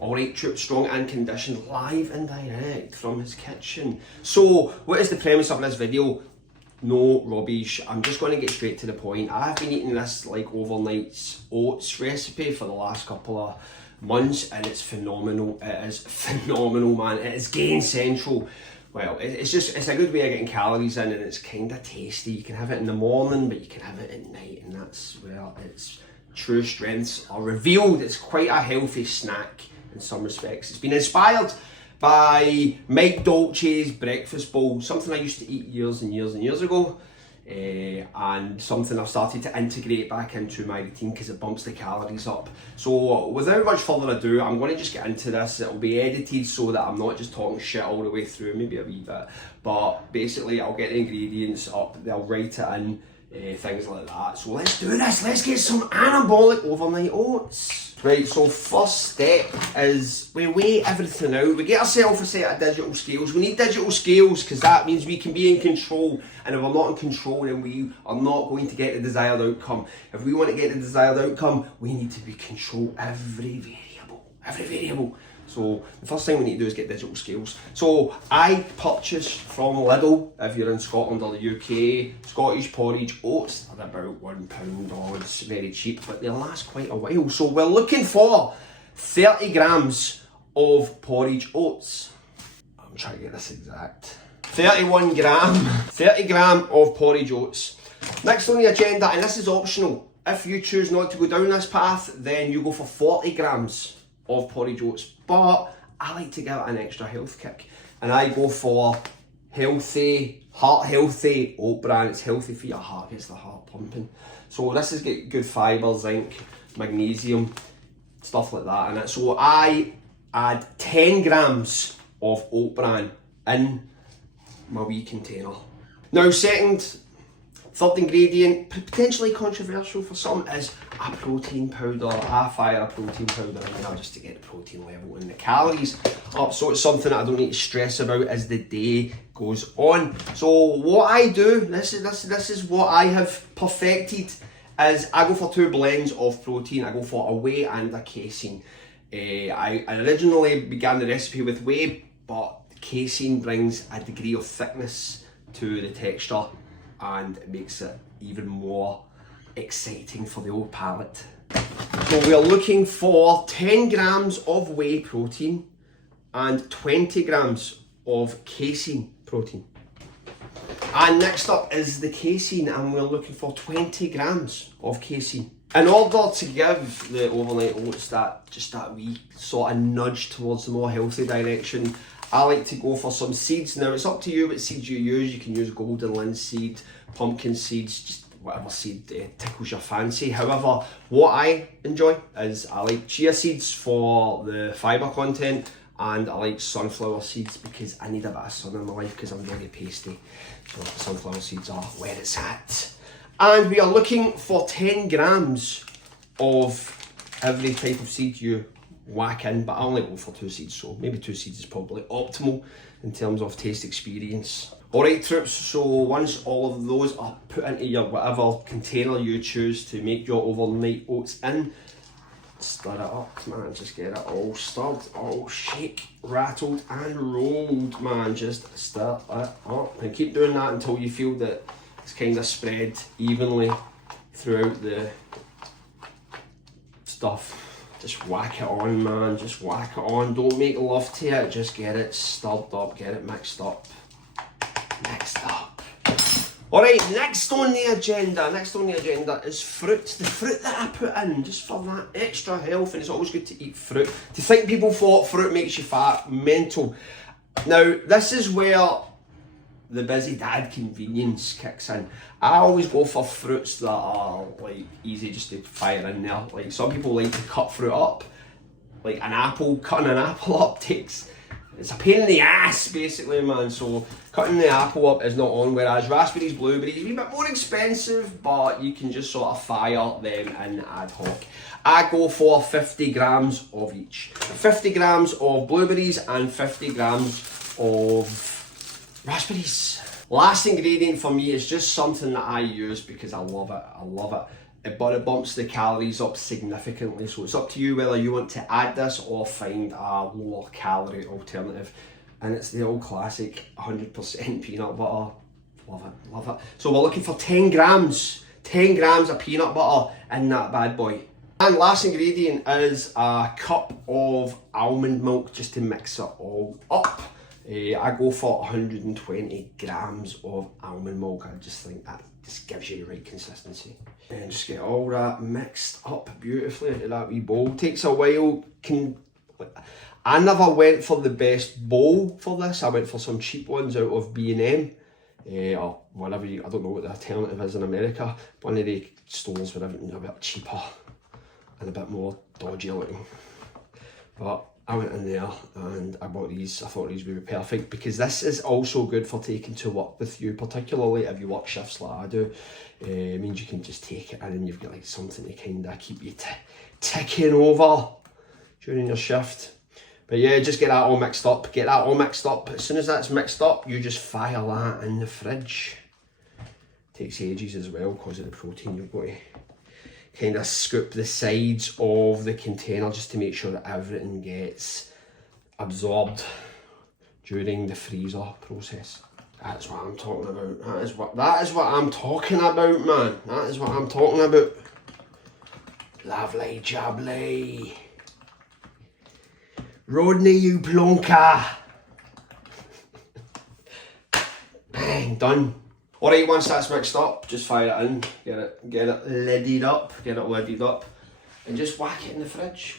Alright troops, strong and conditioned, live and direct from his kitchen. So, what is the premise of this video? No rubbish, I'm just going to get straight to the point. I've been eating this like overnight oats recipe for the last couple of months and it's phenomenal. It is phenomenal, man. It is gain central. Well, it's a good way of getting calories in, and it's kind of tasty. You can have it in the morning, but you can have it at night, and that's where its true strengths are revealed. It's quite a healthy snack in some respects. It's been inspired by Mike Dolce's breakfast bowl, something I used to eat years and years and years ago, and something I've started to integrate back into my routine because it bumps the calories up. So without much further ado, I'm going to just get into this. It'll be edited so that I'm not just talking shit all the way through, maybe a wee bit, but basically I'll get the ingredients up, they'll write it in, things like that. So let's do this, let's get some anabolic overnight oats. Right, so first step is we weigh everything out. We get ourselves a set of digital scales. We need digital scales because that means we can be in control. And if we're not in control, then we are not going to get the desired outcome. If we want to get the desired outcome, we need to be control every variable. So the first thing we need to do is get digital scales. So I purchased from Lidl, if you're in Scotland or the UK, Scottish porridge oats. They're about £1 odd, it's very cheap, but they last quite a while. So we're looking for 30 grams of porridge oats. I'm trying to get this exact. 30 gram of porridge oats. Next on the agenda, and this is optional, if you choose not to go down this path, then you go for 40 grams of porridge oats, but I like to give it an extra health kick, and I go for healthy, heart healthy Oatbran. It's healthy for your heart, gets the heart pumping. So this has got good fibre, zinc, magnesium, stuff like that in it. So I add 10 grams of Oatbran in my wee container. Now third ingredient, potentially controversial for some, is a protein powder. I fire a protein powder in there just to get the protein level and the calories up, so it's something that I don't need to stress about as the day goes on. So what I do, this is what I have perfected, is I go for 2 blends of protein. I go for a whey and a casein. I originally began the recipe with whey, but casein brings a degree of thickness to the texture and it makes it even more exciting for the old palate. So we're looking for 10 grams of whey protein and 20 grams of casein protein. And next up is the casein, and we're looking for 20 grams of casein. In order to give the overnight oats that wee sort of nudge towards the more healthy direction, I like to go for some seeds. Now it's up to you what seeds you use. You can use golden linseed, pumpkin seeds, just whatever seed tickles your fancy. However, what I enjoy is I like chia seeds for the fibre content, and I like sunflower seeds because I need a bit of sun in my life because I'm very pasty. So sunflower seeds are where it's at. And we are looking for 10 grams of every type of seed you whack in, but I only go for 2 seeds, so maybe 2 seeds is probably optimal in terms of taste experience. Alright troops, so once all of those are put into your whatever container you choose to make your overnight oats in, stir it up, man, just get it all stirred, all shake, rattled and rolled, man, just stir it up and keep doing that until you feel that it's kind of spread evenly throughout the stuff. Just whack it on, man, just whack it on, don't make love to it, just get it stirred up, get it mixed up. Alright, next on the agenda is fruit. The fruit that I put in, just for that extra health, and it's always good to eat fruit. To think people thought fruit makes you fat, mental. Now, this is where the busy dad convenience kicks in. I always go for fruits that are like easy just to fire in there. Like some people like to cut fruit up, like an apple, cutting an apple up it's a pain in the ass basically, man. So cutting the apple up is not on, whereas raspberries, blueberries, a wee bit more expensive, but you can just sort of fire them in ad hoc. I go for 50 grams of each. 50 grams of blueberries and 50 grams of raspberries. Last ingredient for me is just something that I use because I love it. but it bumps the calories up significantly. So it's up to you whether you want to add this or find a lower calorie alternative. And it's the old classic 100% peanut butter. Love it, love it. So we're looking for 10 grams of peanut butter in that bad boy. And last ingredient is a cup of almond milk just to mix it all up. I go for 120 grams of almond milk. I just think that just gives you the right consistency. And just get all that mixed up beautifully into that wee bowl. Takes a while. I never went for the best bowl for this. I went for some cheap ones out of B&M. Or whatever, I don't know what the alternative is in America. One of the stores where everything's a bit cheaper and a bit more dodgy looking. But I went in there and I bought these. I thought these would be perfect because this is also good for taking to work with you, particularly if you work shifts like I do. It means you can just take it in and you've got like something to kind of keep you ticking over during your shift. But yeah, just get that all mixed up. Get that all mixed up. As soon as that's mixed up, you just fire that in the fridge. Takes ages as well because of the protein. You've got to kind of scoop the sides of the container just to make sure that everything gets absorbed during the freezer process. That's what I'm talking about. That is what I'm talking about, man. That is what I'm talking about. Lovely jubbly. Rodney, you plonker. Bang, done. Alright, once that's mixed up, just fire it in, get it lidded up, and just whack it in the fridge,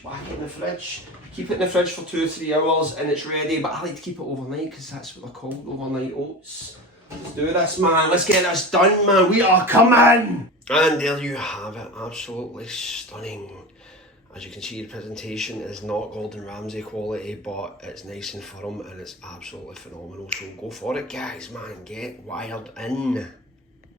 Keep it in the fridge for 2 or 3 hours and it's ready, but I like to keep it overnight because that's what they're called, overnight oats. Let's do this, man, let's get this done, man, we are coming! And there you have it, absolutely stunning. As you can see, the presentation is not Gordon Ramsay quality, but it's nice and firm and it's absolutely phenomenal. So go for it, guys, man. Get wired in.